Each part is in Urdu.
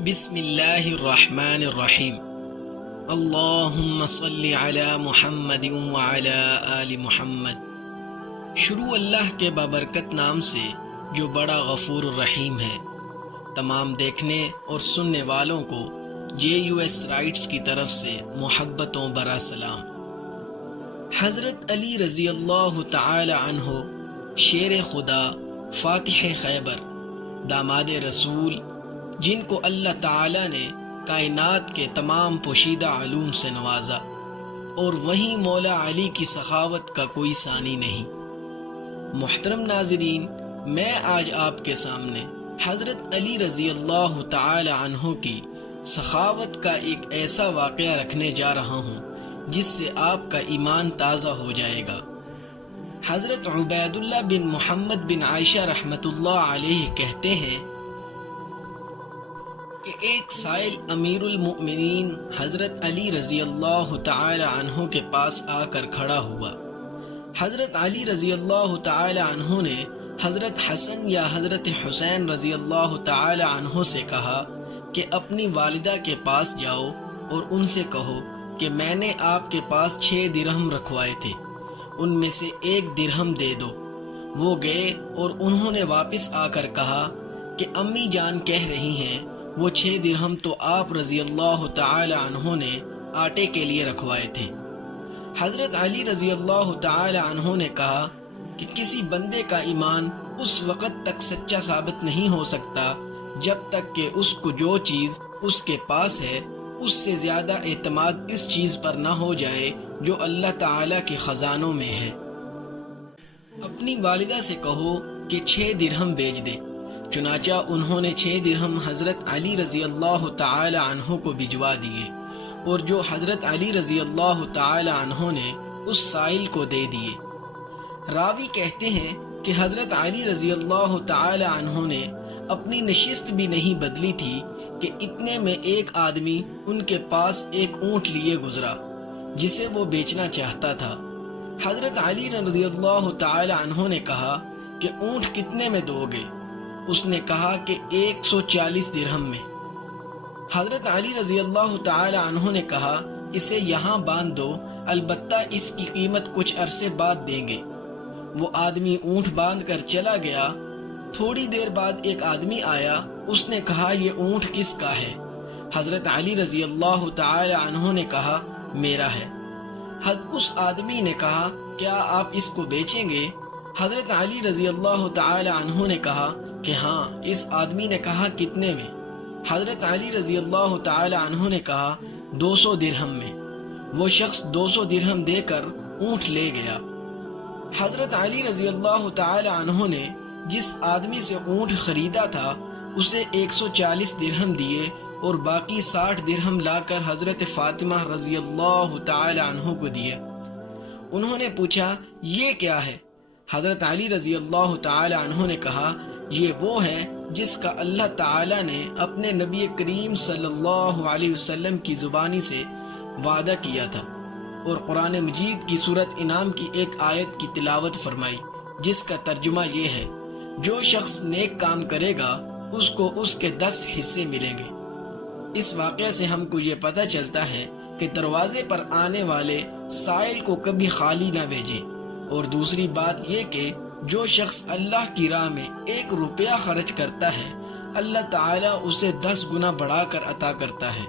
بسم اللہ الرحمن الرحیم اللہم صلی علی محمد وعلی آل محمد۔ شروع اللہ کے بابرکت نام سے جو بڑا غفور الرحیم ہے۔ تمام دیکھنے اور سننے والوں کو JUS رائٹس کی طرف سے محبتوں برا سلام۔ حضرت علی رضی اللہ تعالی عنہ، شیر خدا، فاتح خیبر، داماد رسول، جن کو اللہ تعالی نے کائنات کے تمام پوشیدہ علوم سے نوازا، اور وہیں مولا علی کی سخاوت کا کوئی ثانی نہیں۔ محترم ناظرین، میں آج آپ کے سامنے حضرت علی رضی اللہ تعالی عنہ کی سخاوت کا ایک ایسا واقعہ رکھنے جا رہا ہوں جس سے آپ کا ایمان تازہ ہو جائے گا۔ حضرت عبید اللہ بن محمد بن عائشہ رحمۃ اللہ علیہ کہتے ہیں کہ ایک سائل امیر المؤمنین حضرت علی رضی اللہ تعالی عنہ کے پاس آ کر کھڑا ہوا۔ حضرت علی رضی اللہ تعالی عنہ نے حضرت حسن یا حضرت حسین رضی اللہ تعالی عنہ سے کہا کہ اپنی والدہ کے پاس جاؤ اور ان سے کہو کہ میں نے آپ کے پاس 6 درہم رکھوائے تھے، ان میں سے 1 درہم دے دو۔ وہ گئے اور انہوں نے واپس آ کر کہا کہ امی جان کہہ رہی ہیں وہ 6 درہم تو آپ رضی اللہ تعالی عنہ نے آٹے کے لیے رکھوائے تھے۔ حضرت علی رضی اللہ تعالی عنہ نے کہا کہ کسی بندے کا ایمان اس وقت تک سچا ثابت نہیں ہو سکتا جب تک کہ اس کو جو چیز اس کے پاس ہے اس سے زیادہ اعتماد اس چیز پر نہ ہو جائے جو اللہ تعالی کے خزانوں میں ہے۔ اپنی والدہ سے کہو کہ 6 درہم بیچ دے۔ چنانچہ انہوں نے 6 درہم حضرت علی رضی اللہ تعالی عنہ کو بھجوا دیے، اور جو حضرت علی رضی اللہ تعالی عنہ نے اس سائل کو دے دیے۔ راوی کہتے ہیں کہ حضرت علی رضی اللہ تعالی عنہ نے اپنی نشست بھی نہیں بدلی تھی کہ اتنے میں ایک آدمی ان کے پاس ایک اونٹ لیے گزرا جسے وہ بیچنا چاہتا تھا۔ حضرت علی رضی اللہ تعالی عنہ نے کہا کہ اونٹ کتنے میں دو گے؟ اس نے کہا کہ 140 درہم میں۔ حضرت علی رضی اللہ تعالی عنہ نے کہا اسے یہاں باندھ دو، البتہ اس کی قیمت کچھ عرصے بعد دیں گے۔ وہ آدمی اونٹ باندھ کر چلا گیا۔ تھوڑی دیر بعد ایک آدمی آیا، اس نے کہا یہ اونٹ کس کا ہے؟ حضرت علی رضی اللہ تعالی عنہ نے کہا میرا ہے۔ اس آدمی نے کہا کیا آپ اس کو بیچیں گے؟ حضرت علی رضی اللہ تعالی عنہ نے کہا کہ ہاں۔ اس آدمی نے کہا کتنے میں؟ حضرت علی رضی اللہ تعالی عنہ نے کہا 200 درہم میں۔ وہ شخص 200 درہم دے کر اونٹ لے گیا۔ حضرت علی رضی اللہ تعالی عنہ نے جس آدمی سے اونٹ خریدا تھا اسے 140 درہم دیے اور باقی 60 درہم لا کر حضرت فاطمہ رضی اللہ تعالی عنہ کو دیے۔ انہوں نے پوچھا یہ کیا ہے؟ حضرت علی رضی اللہ تعالی عنہ نے کہا یہ وہ ہے جس کا اللہ تعالی نے اپنے نبی کریم صلی اللہ علیہ وسلم کی زبانی سے وعدہ کیا تھا، اور قرآن مجید کی سورۃ انعام کی ایک آیت کی تلاوت فرمائی جس کا ترجمہ یہ ہے جو شخص نیک کام کرے گا اس کو اس کے 10 حصے ملیں گے۔ اس واقعہ سے ہم کو یہ پتہ چلتا ہے کہ دروازے پر آنے والے سائل کو کبھی خالی نہ بھیجیں، اور دوسری بات یہ کہ جو شخص اللہ کی راہ میں 1 روپیہ خرچ کرتا ہے اللہ تعالیٰ اسے 10 گنا بڑھا کر عطا کرتا ہے،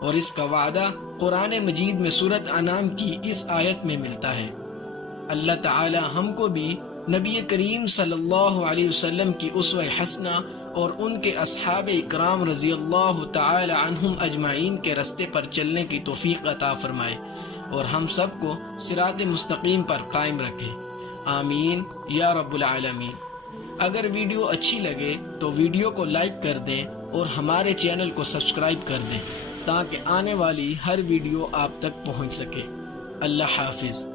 اور اس کا وعدہ قرآن مجید میں سورۃ انعام کی اس آیت میں ملتا ہے۔ اللہ تعالیٰ ہم کو بھی نبی کریم صلی اللہ علیہ وسلم کی اسوہ حسنہ اور ان کے اصحاب اکرام رضی اللہ تعالی عنہم اجمعین کے رستے پر چلنے کی توفیق عطا فرمائے، اور ہم سب کو صراط مستقیم پر قائم رکھے، آمین یا رب العالمین۔ اگر ویڈیو اچھی لگے تو ویڈیو کو لائک کر دیں اور ہمارے چینل کو سبسکرائب کر دیں تاکہ آنے والی ہر ویڈیو آپ تک پہنچ سکے۔ اللہ حافظ۔